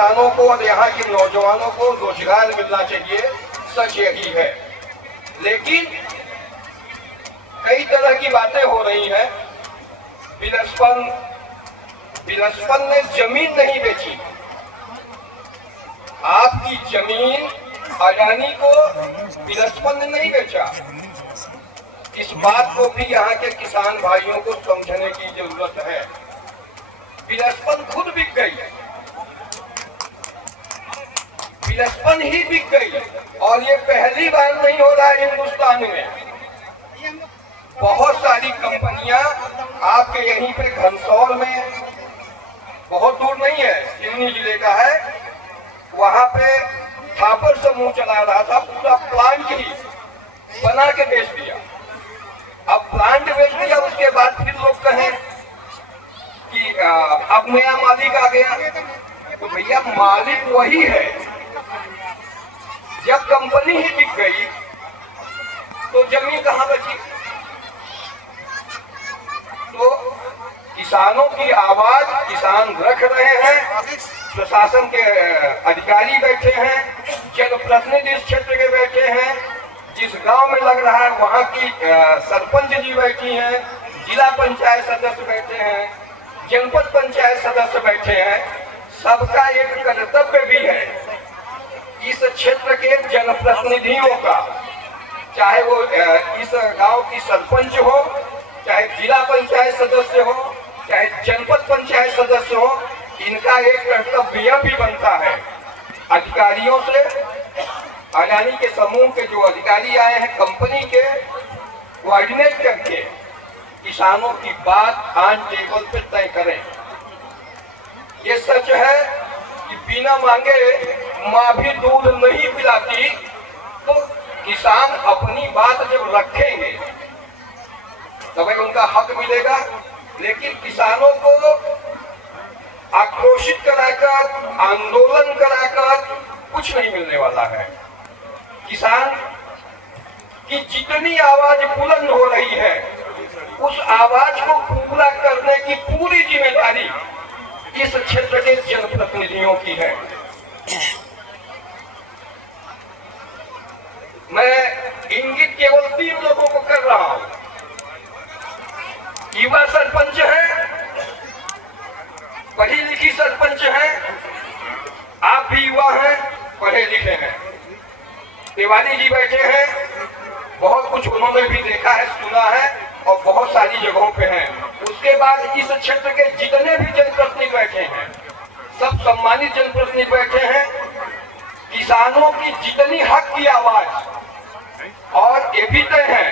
किसानों को और यहाँ के नौजवानों को रोजगार मिलना चाहिए, सच यही है। लेकिन कई तरह की बातें हो रही हैं। बिलस्पन ने जमीन नहीं बेची। आपकी जमीन अडानी को बिलस्पन ने नहीं बेचा। इस बात को भी यहाँ के किसान भाइयों को समझने की जरूरत है। बिलस्पन खुद बिक गई, बिलस्पन ही बिक गई। और ये पहली बार नहीं हो रहा है हिंदुस्तान में। बहुत सारी कंपनियां आपके यहीं पे घनसौर में, बहुत दूर नहीं है, सिवनी जिले का है, वहां पे थापर समूह चला रहा था, पूरा प्लांट ही बना के बेच दिया। अब प्लांट बेच दिया, उसके बाद फिर लोग कहें कि अब नया मालिक आ गया। तो भैया मालिक वही है। जब कंपनी ही बिक गई तो जमीन कहां बची? तो किसानों की आवाज किसान रख रहे हैं। प्रशासन के अधिकारी बैठे हैं, जनप्रतिनिधि इस क्षेत्र के बैठे हैं, जिस गांव में लग रहा है वहां की सरपंच जी बैठी हैं, जिला पंचायत सदस्य बैठे हैं, जनपद पंचायत सदस्य बैठे हैं। सबका एक कर्तव्य भी है इस क्षेत्र के जनप्रतिनिधियों का, चाहे वो इस गांव की सरपंच हो, चाहे जिला पंचायत सदस्य हो, चाहे जनपद पंचायत सदस्य हो, इनका एक कर्तव्य भी बनता है अधिकारियों से, अडानी के समूह के जो अधिकारी आए हैं कंपनी के, कोऑर्डिनेट करके किसानों की बात ऑन टेबल पे तय करें। ये सच है कि बिना मांगे माँ भी दूध नहीं पिलाती। तो किसान अपनी बात जब रखेंगे तभी उनका हक मिलेगा। लेकिन किसानों को आक्रोशित कराकर, आंदोलन कराकर कुछ नहीं मिलने वाला है। किसान की जितनी आवाज बुलंद हो रही है, उस आवाज को पूरा करने की पूरी जिम्मेदारी इस क्षेत्र के जनप्रतिनिधियों की है। मैं इंगित केवल 3 लोगों को कर रहा हूं। युवा सरपंच है, पढ़ी लिखी सरपंच है, आप भी युवा हैं, पढ़े लिखे हैं। तिवारी जी बैठे हैं, बहुत कुछ उन्होंने भी देखा है, सुना है और बहुत सारी जगहों पे हैं। उसके बाद इस क्षेत्र के जितने भी जनप्रतिनिधि बैठे हैं, सब सम्मानित जनप्रतिनिधि बैठे हैं। किसानों की जितनी हक की आवाज, और ये भी तय है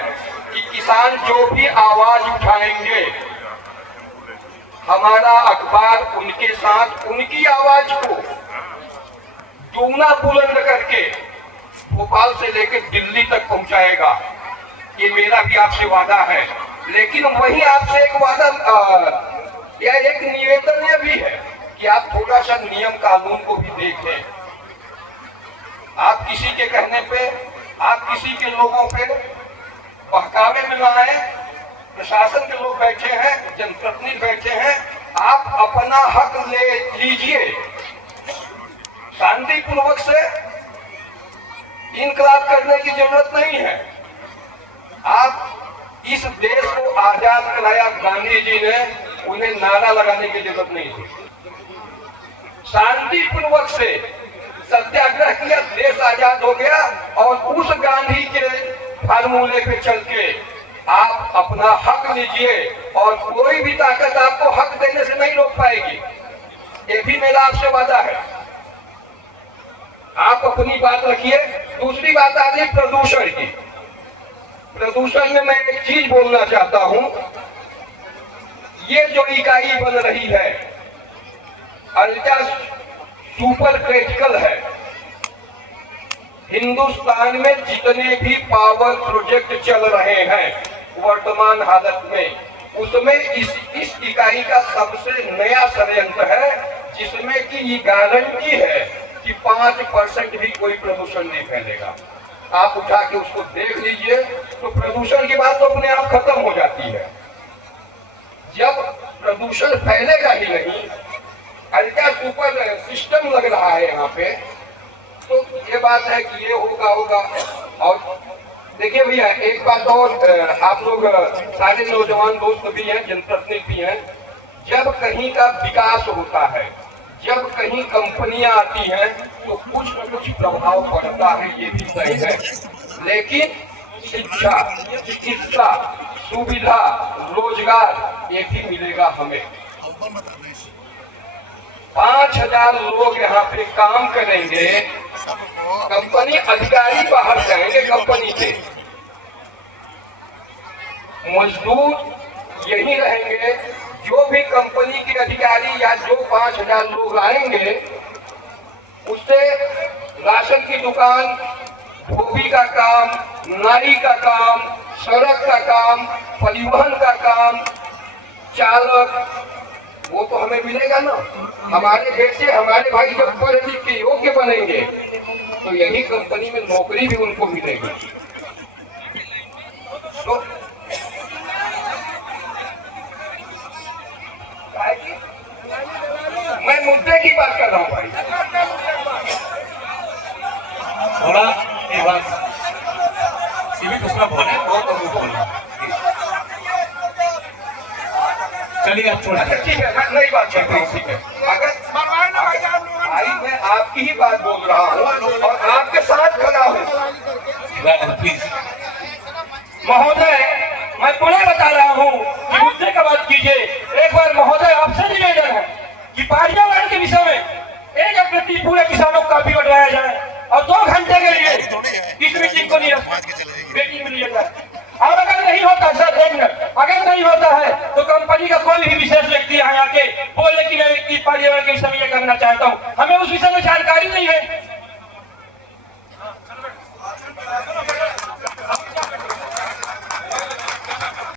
कि किसान जो भी आवाज उठाएंगे, हमारा अखबार उनके साथ उनकी आवाज को दुगना बुलंद करके भोपाल से लेकर दिल्ली तक पहुंचाएगा। ये मेरा भी आपसे वादा है। लेकिन वही आपसे एक वादा या एक निवेदन यह भी है कि आप थोड़ा सा नियम कानून को भी देखें। आप किसी के कहने पे, आप किसी के लोगों पे बहकावे में ना आए। प्रशासन के लोग बैठे हैं, जनप्रतिनिधि बैठे हैं, आप अपना हक ले लीजिए। शांतिपूर्वक से इनकलाब करने की जरूरत नहीं है। आप इस देश को आजाद कराया गांधी जी ने, उन्हें नारा लगाने की जरूरत नहीं थी। शांतिपूर्वक से सत्याग्रह किया, देश आजाद हो गया। और उस गांधी के फार्मूले पे चल के आप अपना हक लीजिए और कोई भी ताकत आपको हक देने से नहीं रोक पाएगी। ये भी मेरा आपसे वादा है। आप अपनी बात रखिए। दूसरी बात आ रही प्रदूषण की। प्रदूषण में मैं एक चीज बोलना चाहता हूं। ये जो इकाई बन रही है अल्ट्रा सुपर क्रिटिकल है। हिंदुस्तान में जितने भी पावर प्रोजेक्ट चल रहे हैं वर्तमान हालत में, उसमें इस इकाई का सबसे नया षड्यंत्र है, जिसमें कि ये गारंटी है कि 5% भी कोई प्रदूषण नहीं फैलेगा। आप उठा के उसको देख लीजिए तो प्रदूषण की बात तो अपने आप खत्म हो जाती है। जब प्रदूषण फैलेगा ही नहीं अल्ट्रा सुपर सिस्टम लग रहा है यहाँ पे, तो ये बात है कि ये होगा। और देखिए भैया, एक बात और, आप लोग सारे नौजवान दोस्त भी हैं, जनप्रतिनिधि भी हैं, जब कहीं का विकास होता है, जब कहीं कंपनियां आती हैं, तो कुछ न कुछ प्रभाव पड़ता है, ये भी सही है। लेकिन शिक्षा, चिकित्सा, सुविधा, रोजगार ये भी मिलेगा हमें। 5000 लोग यहाँ पे काम करेंगे, कंपनी अधिकारी बाहर जाएंगे, कंपनी के मजदूर यही रहेंगे। जो भी कंपनी के अधिकारी या जो 5000 लोग आएंगे, उससे राशन की दुकान, धोबी का काम, नाई का काम, सड़क का काम, परिवहन का काम, चालक, वो तो हमें मिलेगा ना। हमारे बेटे, हमारे भाई जब पढ़ लिख के योग्य बनेंगे, तो यही कंपनी में नौकरी भी उनको मिलेगी। तो मैं मुद्दे की बात कर रहा हूँ भाई। थोड़ा एक बात सीमित उसका बोले, चलिए आप छोड़ ठीक है, मैं नई बात करता हूँ। ठीक है, अगर भाई मैं आपकी ही बात बोल रहा हूँ और आपके साथ खड़ा हूँ। प्लीज महोदय, मैं पुनः बता रहा हूँ कि मुद्दे का बात कीजिए। एक बार महोदय आपसे निवेदन है कि पर्यावरण के विषय में एक प्रति पूरे किसानों को काफी बढ़वाया जाए और 2 घंटे के लिए इस मीटिंग को बेटी में लिया जाए। और अगर नहीं होता सर, अगर नहीं होता है तो कंपनी का कोई भी विशेष व्यक्ति यहाँ आके बोले कि मैं पर्यावरण के विषय में ये करना चाहता हूँ, हमें उस विषय में जानकारी नहीं है,